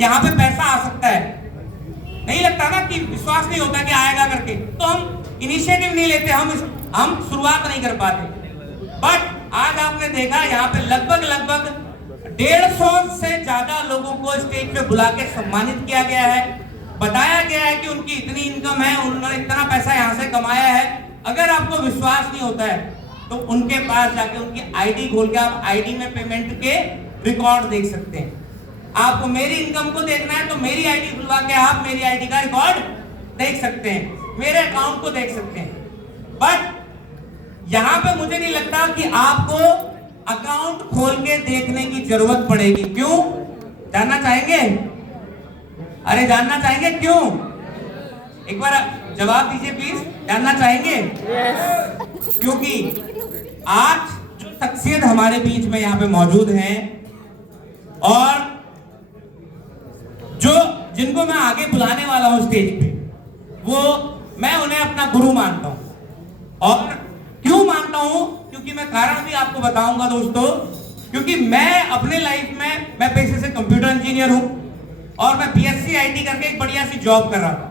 यहाँ पे पैसा आ सकता है। नहीं लगता ना कि विश्वास नहीं होता कि आएगा करके, तो हम इनिशिएटिव नहीं लेते, हम शुरुआत नहीं कर पाते। बट आज आपने देखा यहाँ पे लगभग 150 से ज्यादा लोगों को स्टेज पे बुला के सम्मानित किया गया है। बताया गया है कि उनकी इतनी इनकम है, उन्होंने इतना पैसा यहाँ से कमाया है। अगर आपको विश्वास नहीं होता है तो उनके पास जाके उनकी आईडी खोल के आप आईडी में पेमेंट के रिकॉर्ड देख सकते हैं। आपको मेरी इनकम को देखना है तो मेरी आईडी खुलवा के आप मेरी आईडी का रिकॉर्ड देख सकते हैं, मेरे अकाउंट को देख सकते हैं। बट यहां पे मुझे नहीं लगता कि आपको अकाउंट खोल के देखने की जरूरत पड़ेगी। क्यों? जानना चाहेंगे? अरे जानना चाहेंगे क्यों? एक बार जवाब दीजिए प्लीज। जानना चाहेंगे? क्योंकि आज जो शख्सियत हमारे बीच में यहाँ पे मौजूद हैं और जो जिनको मैं आगे बुलाने वाला हूं स्टेज पे, वो मैं उन्हें अपना गुरु मानता हूं। और क्यों मानता हूं? क्योंकि मैं कारण भी आपको बताऊंगा दोस्तों। क्योंकि मैं अपने लाइफ में, मैं पेशे से कंप्यूटर इंजीनियर हूं और मैं बीएससी आईटी करके एक बढ़िया सी जॉब कर रहा था।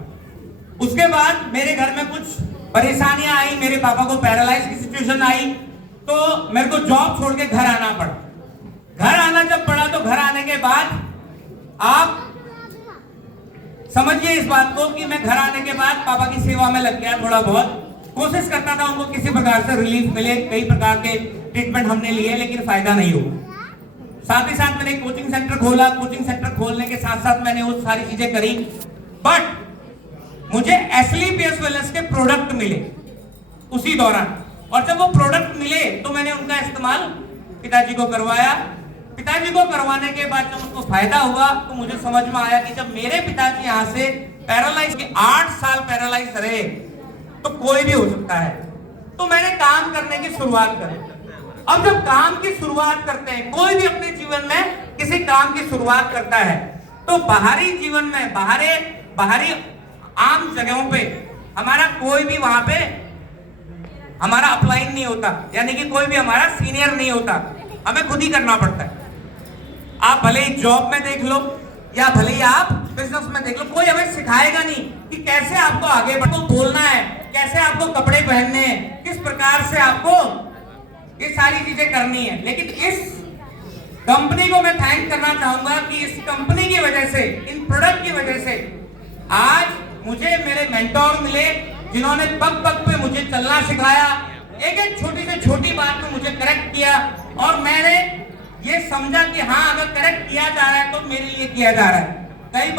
उसके बाद मेरे घर में कुछ परेशानियां आई, मेरे पापा को पैरालाइज की सिचुएशन आई, तो मेरे को जॉब छोड़ के घर आना पड़ा। घर आना जब पड़ा तो घर आने के बाद आप समझिए इस बात को कि मैं घर आने के बाद पापा की सेवा में लग गया। थोड़ा बहुत कोशिश करता था उनको किसी प्रकार से रिलीफ मिले, कई प्रकार के ट्रीटमेंट हमने लिए लेकिन फायदा नहीं हुआ। साथ ही साथ मैंने कोचिंग सेंटर खोला, कोचिंग सेंटर खोलने के साथ साथ मैंने वो सारी चीजें करी। बट मुझे एसलीपीएस वेलनेस के प्रोडक्ट मिले उसी दौरान, और जब वो प्रोडक्ट मिले तो मैंने उनका इस्तेमाल पिताजी को करवाया। पिताजी को करवाने के बाद जब उनको फायदा हुआ तो मुझे समझ में आया कि जब मेरे पिताजी यहाँ से पैरालाइज के 8 साल पैरालाइज रहे तो कोई भी हो सकता है। तो मैंने काम करने की शुरुआत करी। अब जब काम की शुरुआत करते हैं, कोई भी अपने जीवन में किसी काम की शुरुआत करता है, तो बाहरी जीवन में, बाहरी आम जगहों पे हमारा कोई भी वहां पे हमारा अपलाइन नहीं होता, यानी कि कोई भी हमारा सीनियर नहीं होता, हमें खुद ही करना पड़ता है। आप भले ही जॉब में देख लो या भले ही आप बिजनेस में देख लो, कोई हमें सिखाएगा नहीं कि कैसे आपको आगे बढ़ो, बोलना है, कैसे आपको कपड़े पहनने हैं, किस प्रकार से आपको ये सारी चीजें करनी है। लेकिन इस कंपनी को मैं थैंक करना चाहूंगा कि इस कंपनी की वजह से, इन प्रोडक्ट की वजह से आज मुझे मेरे मेंटोर मिले जिन्होंने पग पग पे मुझे चलना सिखाया, एक एक छोटी से छोटी बात में मुझे करेक्ट किया और मैंने ये समझा कि हाँ अगर करेक्ट किया जा रहा है तो मेरे लिए किया जा रहा है। कई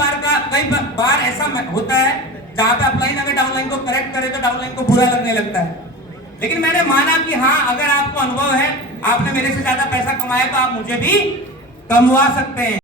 बार ऐसा होता है जहाँ पे अपलाइन अगर डाउनलाइन को करेक्ट करे तो डाउनलाइन को बुरा लगने लगता है, लेकिन मैंने माना कि हाँ अगर आपको अनुभव है, आपने मेरे से ज्यादा पैसा कमाया तो आप मुझे भी कमवा सकते हैं।